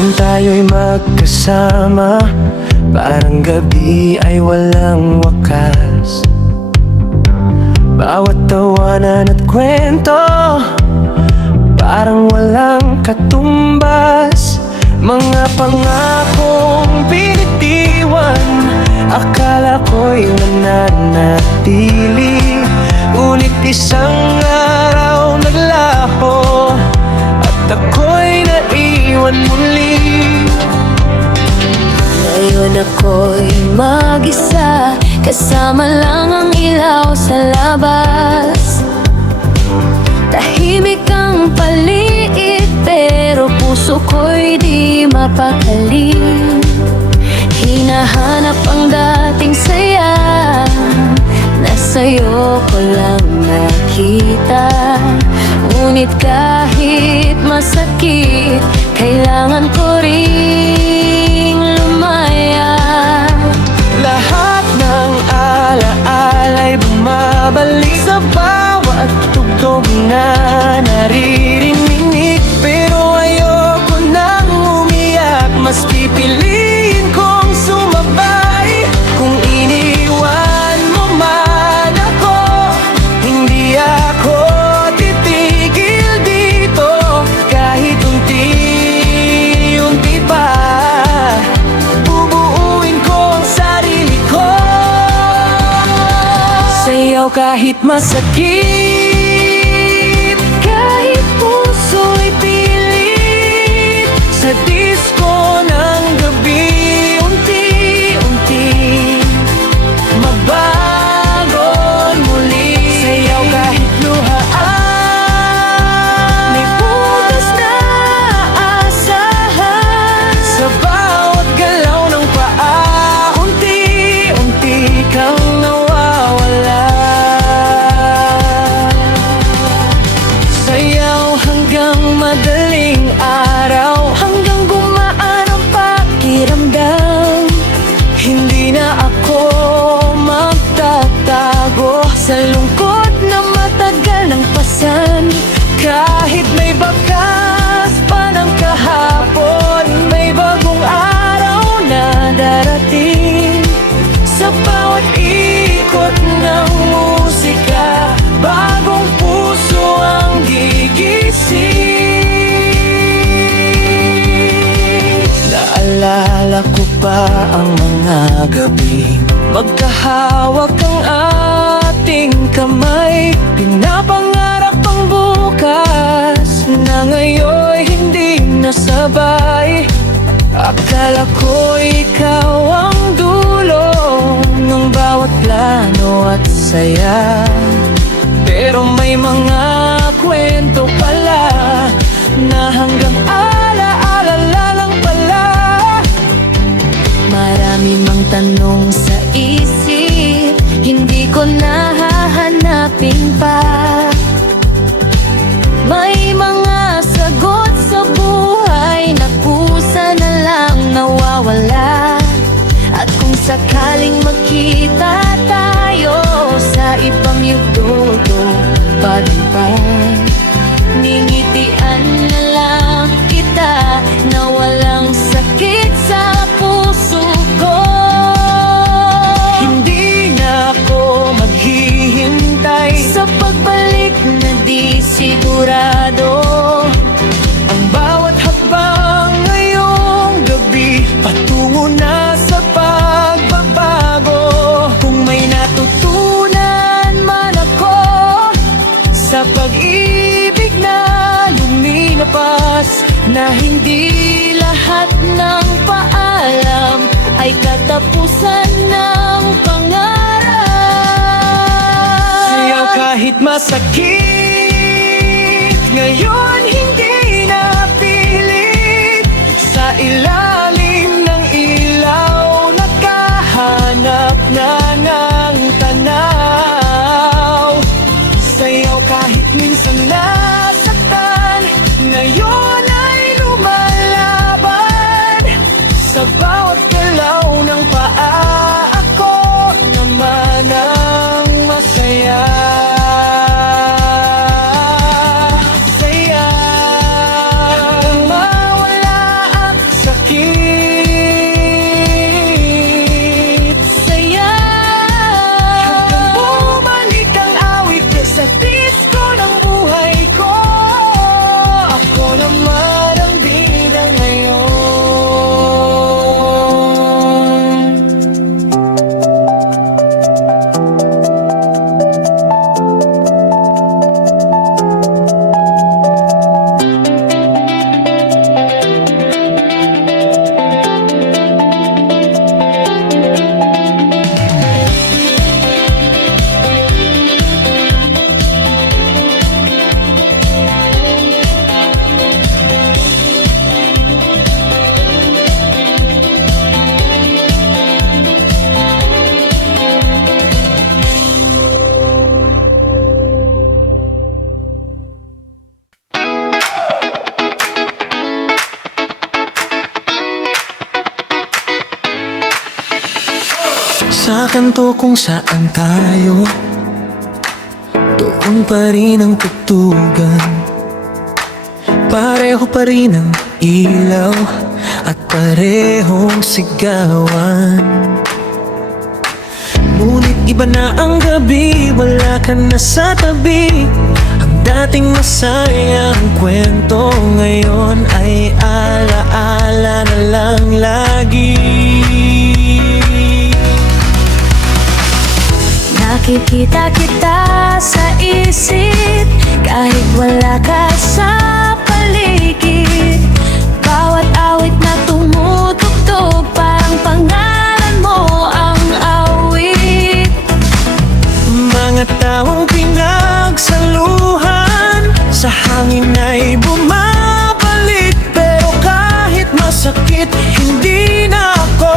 Nung tayo'y magkasama, parang gabi ay walang wakas. Bawat tawanan at kwento, parang walang katumbas. Mga pangakong binitiwan, akala ko'y mananatili. Ngunit isang araw naglaho, at ako'y naiwan muli. Ngayon ako'y mag-isa, kasama lang ang ilaw sa labas. Tahimik ang paliit, pero puso ko'y di mapakali. Hinahanap ang dating saya, na sa'yo ko lang nakita. Ngunit kahit masakit, kailangan ko ring lumaya. Lahat ng alaala'y bumabalik sa bawat tugtog na naririnig. Pero ayoko nang umiyak, mas pipiliin kong sumabay. Kung iniwan mo man ako, hindi ako titigil dito. Kahit unti-unti pa, bubuuin ko ang sarili ko. Sa'yo kahit masakit, Kahit puso'y pilit, sa disko ng gabi, unti-unti mabagon muli. Sayaw kahit luhaan, may bukas na aasahan. sa bawat galaw ng paa, unti-unti kang nawawala. Sayaw hanggang madaling araw, Hanggang gumaan ang pakiramdam. hindi na ako magtatago Sa lungkot na matagal ng pasan, kahit may bakas pa ng kahapon, may bagong araw na darating. Sa bawat ikot ng musika, bagong puso ang gigising. Naalala ko pa ang mga gabi, magkahawak ang ating kamay. Pinapangarap ang bukas, na ngayon'y hindi nasabay. Akala ko ikaw ang dulo ng bawat plano at saya. Pero may mga kwento pala, na hanggang alaala lang pala. marami mang tanong sa isip, hindi ko nahahanapin pa. May mga sagot sa buhay na kusa na lang nawawala. At kung sakaling magkita tayo sa ibang yugto, padampan, ningitian na lang kita na walang sakit sa puso ko. Hindi na ako maghihintay Sa pagbalik na di sigurado, ang bawat hakbang ngayong gabi, patungo na sa pagbabago. Kung may natutunan man ako sa pag-ibig na lumilapas, na hindi lahat ng paalam ay katapusan ng pangarap. Sayaw kahit masakit, ngayon hindi na pilit. Sa ilalim ng ilaw, nakahanap na ng tanaw. Sayaw kahit minsan nasaktan, ngayon ay lumalaban. Sa bawat galaw ng paa, ako naman ang masaya. Saya. Sa kanto kung saan tayo, doon pa rin ang tugtugan. Pareho pa rin ang ilaw at parehong sigawan. Ngunit iba na ang gabi, wala ka na sa tabi. Ang dating masayang kwento ngayon ay alaala na lang lagi. Nakikita kita sa isip kahit wala ka sa paligid. Bawat awit na tumutugtog, parang pangalan mo ang awit. Mga taong pinagsaluhan sa hangin ay bumabalik. Pero kahit masakit, hindi na ako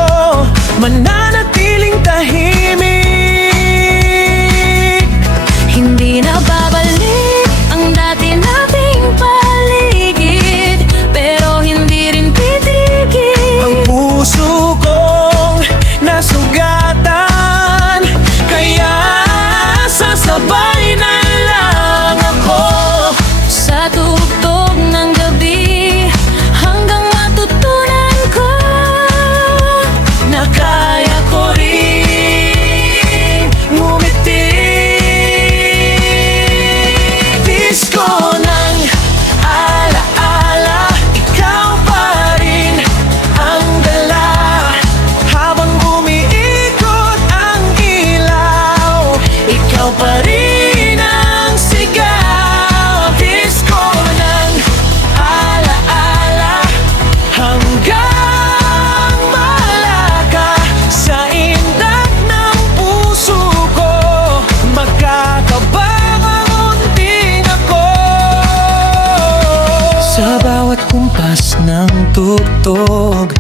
mananatiling tahimik. Hindi na babalik ang dati nating paligid, pero hindi rin titigil Ang puso kong nasugatan, kaya sasabay na lang ako sa tugtog ng gabi hanggang matutunan ko na kaya ko rin ngumiti. Disco ng alaala, ikaw pa rin ang dala. Habang umiikot ang ilaw, ikaw pa rin ang sigaw. Disco ng alaala, hanggang malaka sa indak ng puso ko. Magkakabang ang unting ako. Sa bawat kumpas ng tugtog,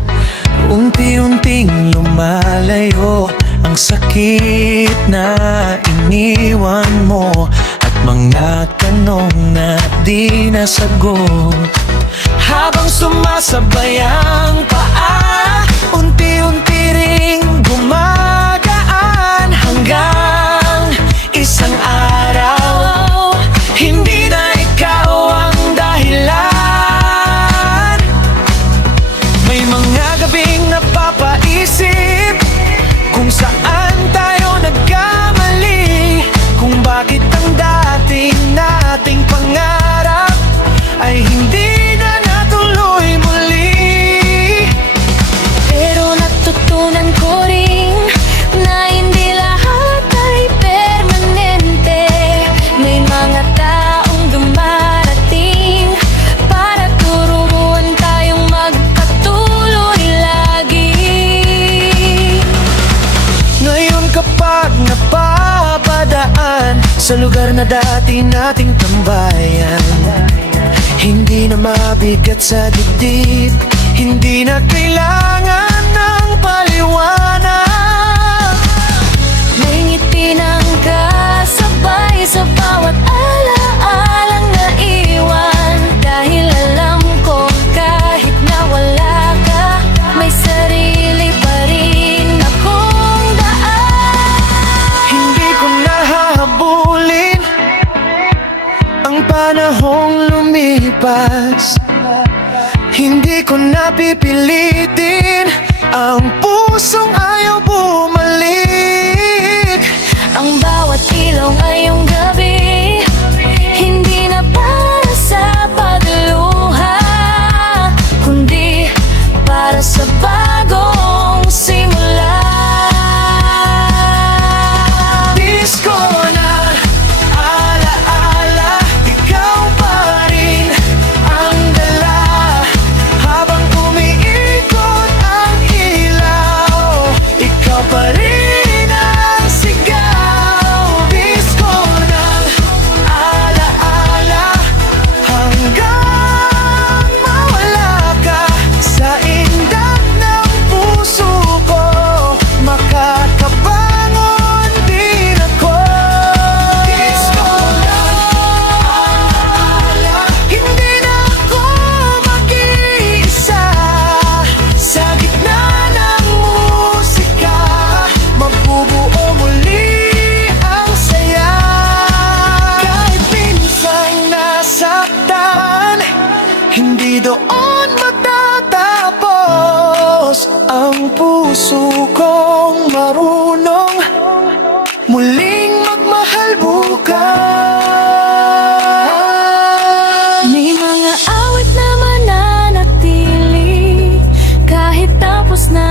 unti-unting lumalayo ang sakit na iniwan mo at mga tanong na di nasagot. Habang sumasabay ang paa, unti-unti ring gumagaan hanggang isang araw, hindi na ikaw ang dahilan. May mga gabing napapaisip kung saan tayo nagkamali, kung bakit ang dating nating pangarap ay hindi na natuloy muli. pero natutunan ko rin na hindi lahat ay permanente. May mga taong dumarating para turuan tayong magpatuloy lagi. Ngayon kapag napapadaan sa lugar na dati nating tambayan, hindi na mabigat sa dibdib, hindi na kailangan ng paliwanag. May ngiti ng kasabay sa bawat alaalang naiwan. Dahil alam ko kahit na wala ka, may sarili pa rin akong daan. Hindi ko nahahabulin ang panahong lumipas. Hindi ko napipilitin ang pusong ayaw bumalik. Ang bawat ilaw ngayong gabi, hindi na para sa pagluha, kundi para sa bagong simula. Disco na alaala, ikaw pa rin ang dala. Habang umiikot ang ilaw, ikaw pa rin ang sigaw. Disco na Di doon matatapos ang puso kong marunong muling magmahal bukas. May mga awit na mananatili kahit tapos na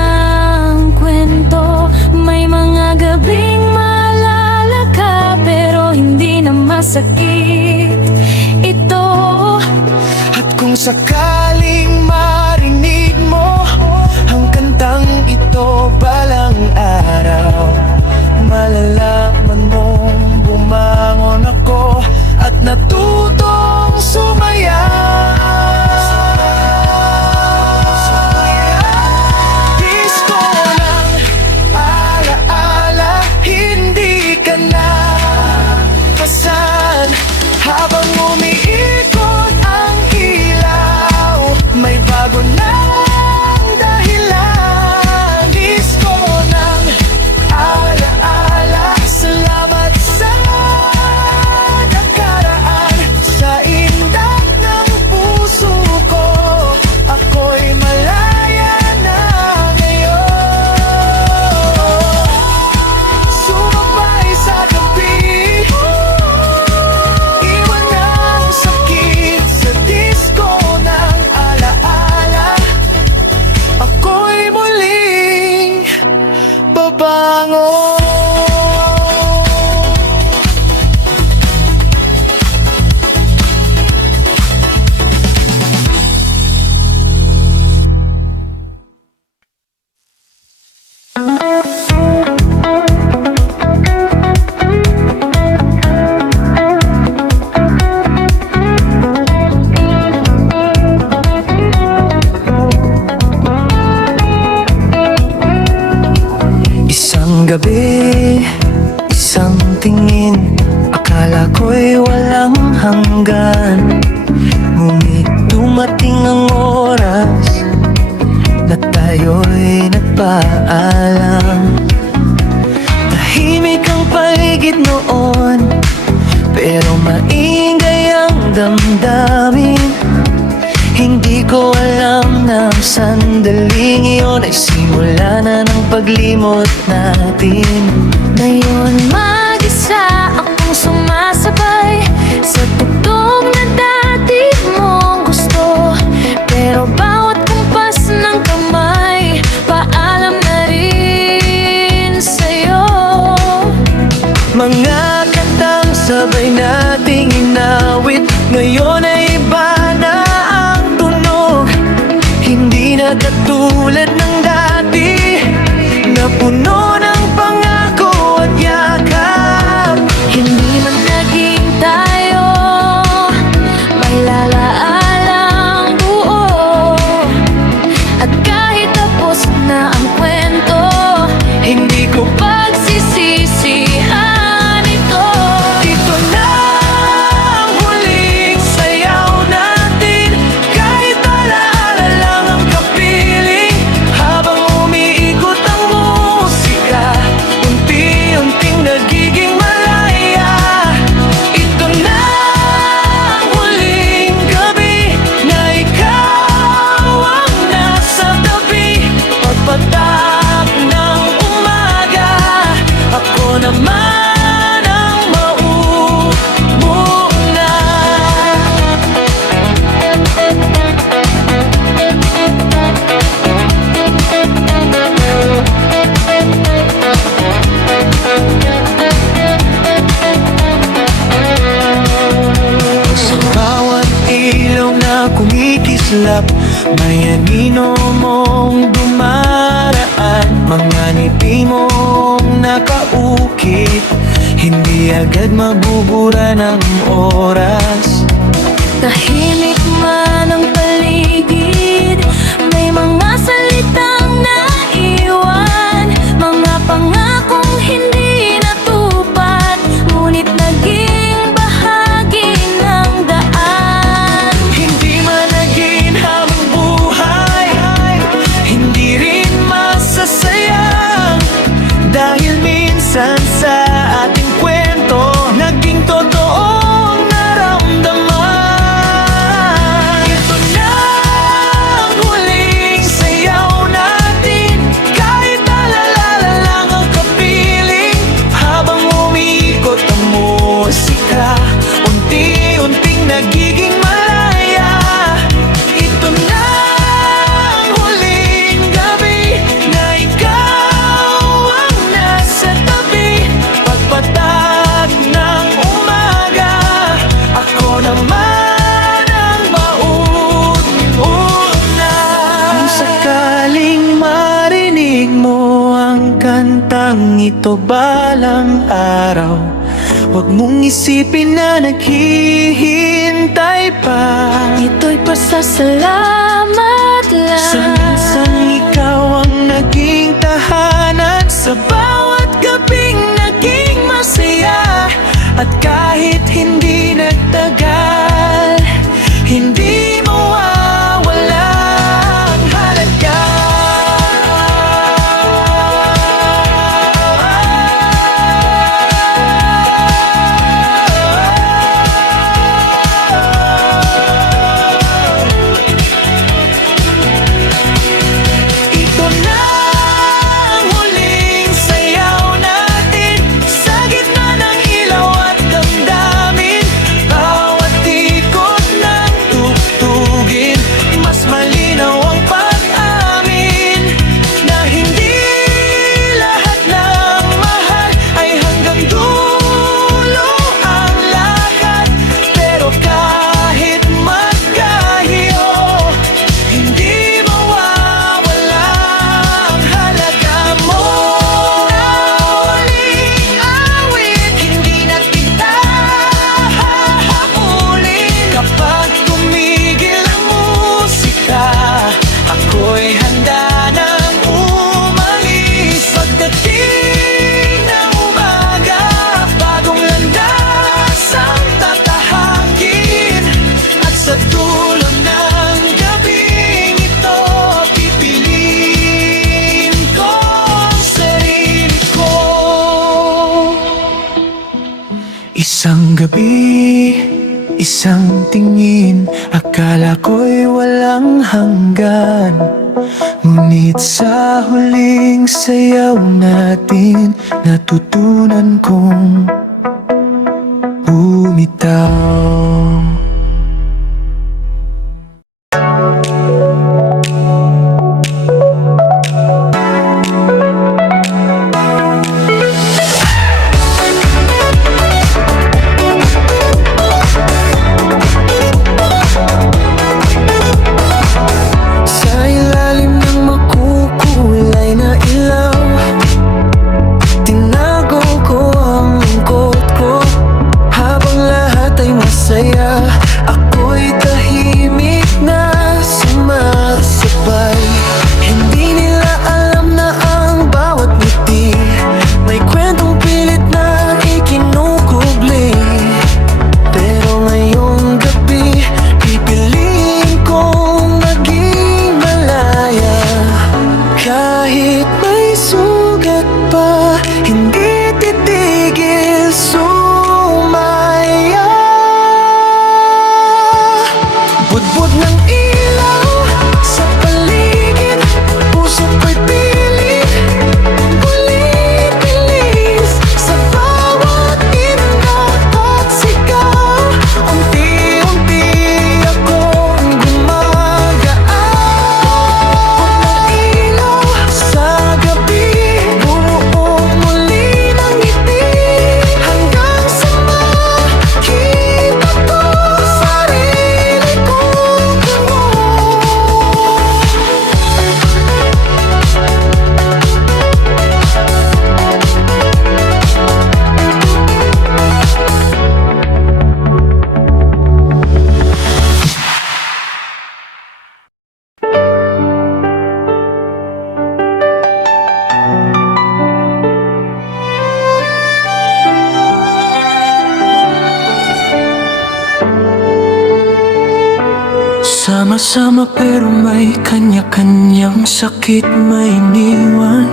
ang kwento. May mga gabing maalala ka pero hindi na masakit ito. At kung sakaling marinig mo ang kantang ito balang araw, malalaman mong bumangon ako at natutong sumayaw. Disco ng alaala, hindi ka na pasan habang umiikot ang ilaw. May bago ng dahilan. Disco ng alaala, salamat sa nakaraan. Sa indak ng puso ko, ako'y malaya na ngayon. Sumabay sa gabi, iwan ang sakit sa disco ng alaala. Ako'y muling babangon. Isang gabi, isang tingin, akala ko'y walang hanggan. Ngunit dumating ang oras na tayo'y nagpaalam. Tahimik ang paligid noon, pero maingay ang damdamin. Hindi ko alam na ang sandaling iyon ay simula na ng paglimot natin. Ngayon mag-isa akong sumasabay sa tugtog na dati mong gusto. Pero bawat kumpas ng kamay, paalam na rin sa'yo. Mga kantang sabay nating inawit, ngayon ay iba na ang tunog. Hindi na katulad ng dati, na puno ng pangako at yakap. Hindi man naging tayo, may lalaalang buo. At kahit tapos na ang kwento, Hindi ko pagsisisihan ito. Ito na ang huling sayaw natin, kahit alaala lang ang kapiling. Habang umiikot ang musika, unti-unting nagiging malaya. Ito na ang huling gabi na ikaw ang nasa tabi. Pagpatak ng umaga, ako naman ang mauuna. Sa bawat ilaw na kumikislap, may anino mong dumaraan. Mga ngiti mong nakaukit, hindi agad mabubura ng oras. Tahimik man ang paligid, may mga salitang naiwan, mga pangakong hindi natupad, ngunit naging bahagi ng daan. Hindi man naging habang buhay, hindi rin masasayang, dahil minsan sa ating kwento naging totoong naramdaman. ito balang araw. Huwag mong isipin na naghihintay pa. Ito'y pasasalamat Sa lang. minsang ikaw ang naging tahanan, sa bawat gabing naging masaya. At kahit hindi nagtagal, hindi mawawala ang halaga. Ito na ang huling sayaw natin sa gitna ng ilaw at damdamin. Bawat ikot ng tugtugin, mas malinaw ang pag-amin na hindi lahat ng mahal ay hanggang dulo ang lakad. Pero kahit magkahiyo, hindi mawawala ang halaga mo. Huling awit, hindi na kita hahabulin. Kapag tumigil ang musika, ako'y handa nang umalis. Pagdating ng umaga, bagong landas ang tatahakin. At sa dulo ng gabing ito, pipiliin ko ang sarili ko. Isang gabi, isang tingin, akala ko'y walang hanggan. Ngunit sa huling sayaw natin, natutunan kong bumitaw. Sa ilalim ng makukulay na ilaw, tinago ko ang lungkot ko. Habang lahat ay masaya, ako'y tahimik na sumasabay. Hindi nila alam na ang bawat ngiti may kwentong pilit na ikinukubli. Pero ngayong gabi, pipiliin kong maging malaya. Kahit may sugat pa, hindi titigil sumaya. Budbud ng ilaw sa paligid, puso ko'y pilit, muling bilis. Sa bawat inat at sigaw, unti-unti akong gumagaan. Budbud ng ilaw sa gabi, buong muli ng ngiti, hanggang sa makita ko sarili kong tungo. Sama-sama pero may kanya-kanyang sakit. May iniwan,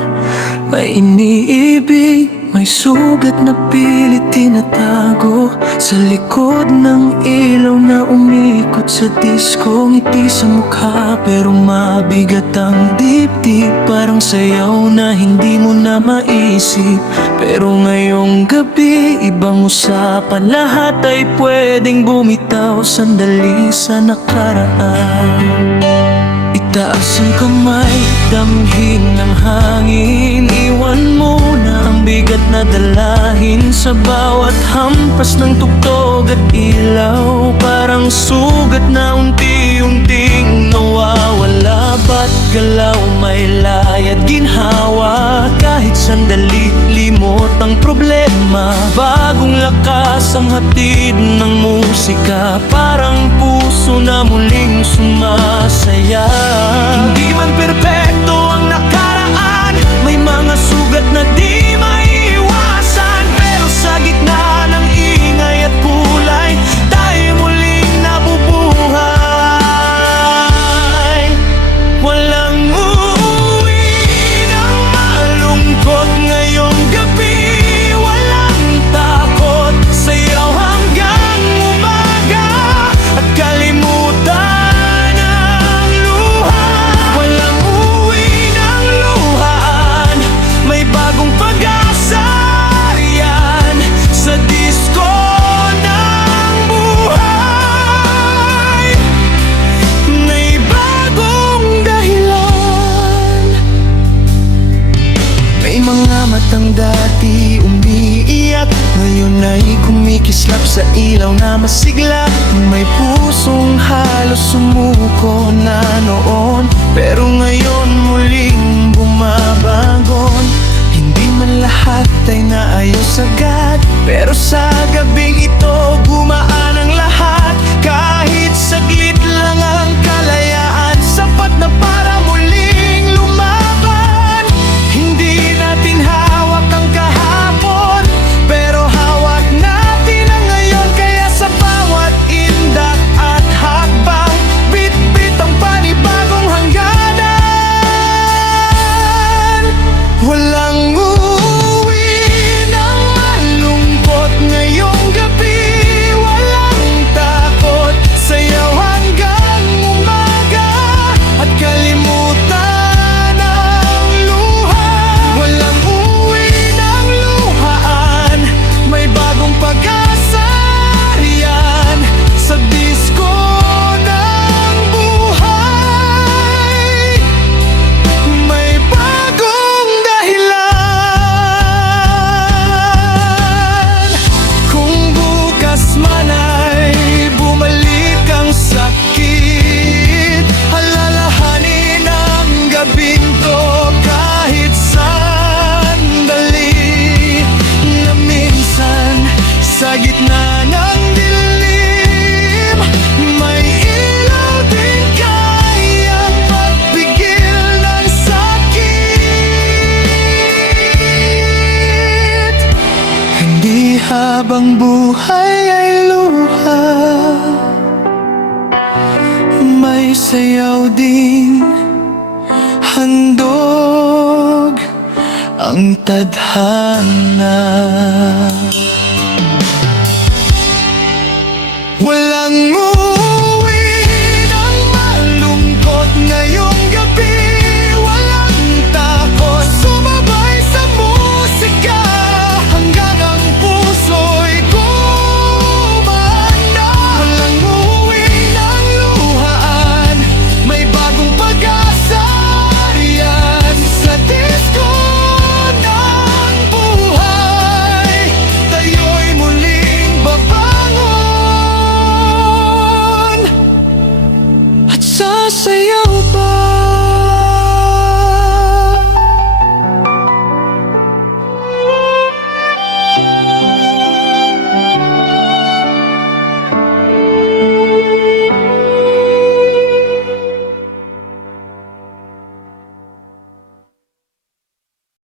may iniibig, may sugat na pilit tinatago. Sa likod ng ilaw na umikot sa disko, ngiti sa mukha pero mabigat ang dibdib. Parang sayaw na hindi mo na maisip. Pero ngayong gabi, ibang usapan. Lahat ay pwedeng bumitaw sandali sa nakaraan. Itaas ang kamay, damhin ng hangin. Iwan mo na ang bigat na dalahin. Sa bawat hampas ng tugtog at ilaw, parang sugat na unti-unting nawawala. Ba't galaw may layat ginhawa? Kahit sandali, problema. Bagong lakas ang hatid ng musika, parang puso na muling sumasaya. Hindi man perpekto ang nakaraan, may mga sugat na di maiwasan. Pero sa gitna ng ingay at kulay, tayo muling nabubuhay. Walang uuwi ng malungkot ngayong gabi, walang takot, sayaw hanggang umaga at kalimutan ang luha. Walang uuwi ng luhaan, may bagong pag-asa riyan sa disko ng buhay. May bagong dahilan. May mga matang dati umiiyak, ngayon ay kumikislap sa ilaw na masigla. May pusong halos sumuko na noon, pero ngayon muling bumabangon. Hindi man lahat ay naayos agad, pero sa gabing ito gumaan ang lahat. Kahit saglit lang ang kalayaan, sapat na para muling lumaban. Hindi natin hawak ang kahapon, pero hawak natin ang ngayon. Kaya sa bawat indak at hakbang, bit-bit ang panibagong hangganan. Walang uuwi ng malungkot ngayong gabi, walang takot, sayaw hanggang umaga at kalimutan ang luha. Walang uuwi ng luhaan, may bagong pag-asa riyan sa disko ng buhay. May bagong dahilan. Kung bukas man ay bumalik ang sakit, alalahanin ang gabing to kahit sandali. Na minsan sa gitna ng dilim, may ilaw din kayang magpigil ng sakit. Hindi habang buhay ay luha, may sayaw ding handog ang tadhana.